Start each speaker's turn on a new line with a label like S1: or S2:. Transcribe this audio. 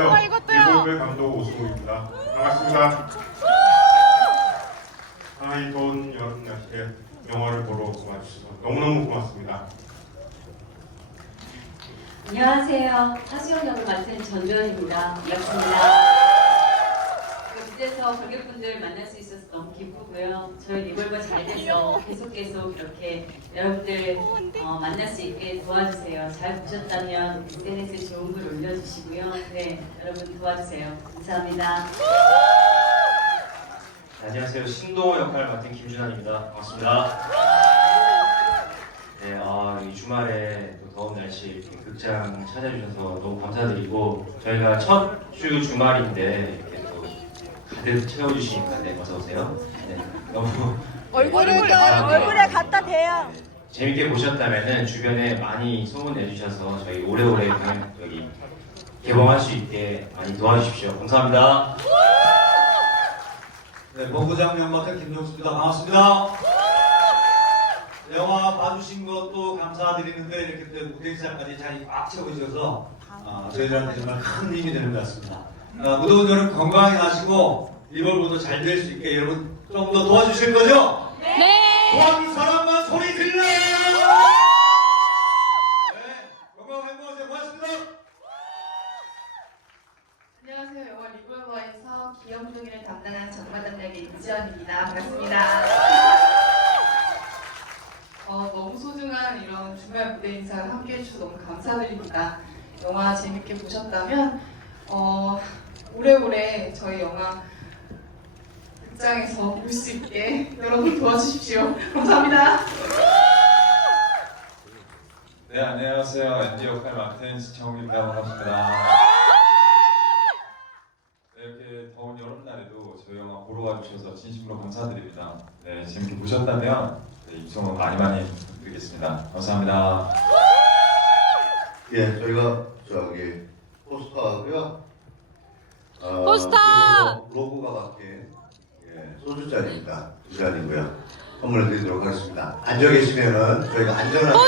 S1: 아, 이것도요.
S2: 일본의 감독 오승우입니다. 반갑습니다. 아, 이 더운 여름 날씨에 영화를 보러 와주셔서 너무너무 고맙습니다.
S3: 안녕하세요. 하수영 역을 맡은 전주현입니다. 반갑습니다. 그 무대에서 관객분들 만날 수 있어서 너무 기쁘고요. 저희 리볼버 잘 돼서 계속 계속 이렇게 여러분들 어, 만날 수 있게 도와주세요. 잘 보셨다면 SNS에 좋은 글 올려주시고요. 네, 여러분 도와주세요. 감사합니다.
S4: 안녕하세요. 신도 역할 맡은 김준환입니다. 반갑습니다. 네, 아, 이 주말에 또 더운 날씨 이렇게 극장 찾아주셔서 너무 감사드리고 저희가 첫주 주말인데 가득 채워주시니까 네, 어서 오세요. 네, 너무
S1: 얼굴을
S4: 네,
S1: 또. 얼굴에 갖다 대요.
S4: 네, 재밌게 보셨다면은 주변에 많이 소문 내주셔서 저희 오래오래 그냥 여기 개봉할 수 있게 많이 도와주십시오. 감사합니다.
S5: 네, 본부장 연맡은 김종수입니다. 반갑습니다. 영화 봐주신 것도 감사드리는데 이렇게 또 무대기사까지 자리 꽉 채워주셔서 아, 저희들한테 정말 큰 힘이 되는 것 같습니다. 아, 무더운 여름 건강히 나시고 리볼브도 잘될 수 있게 여러분 좀 더 도와주실 거죠?
S1: 네.
S5: 도와줄 사람만 소리 질러! 네, 건강 행복하세요. 고맙습니다.
S6: 안녕하세요. 영화 리볼버에서 기영종이를 담당한 정마담役의 임지연입니다. 반갑습니다. 어, 너무 소중한 이런 주말 무대 인사를 함께 해주셔서 너무 감사드립니다. 영화 재밌게 보셨다면 어, 오래오래 저희 영화 극장에서 볼 수 있게 여러분 도와주십시오. 감사합니다.
S7: 네, 안녕하세요. 엔디 역할 맡은 시청입니다. 반갑습니다. 네, 이렇게 더운 여름날에도 저희 영화 보러 와주셔서 진심으로 감사드립니다. 네, 재밌게 보셨다면 네, 입소문 많이 많이 드리겠습니다. 감사합니다.
S8: 예, 저희가 저기 포스터하고요. 어,
S1: 포스터!
S8: 그리고 로고가 예, 소주 잔입니다. 두 잔이고요. 선물을 드리도록 하겠습니다. 앉아 계시면은 저희가 안전하게!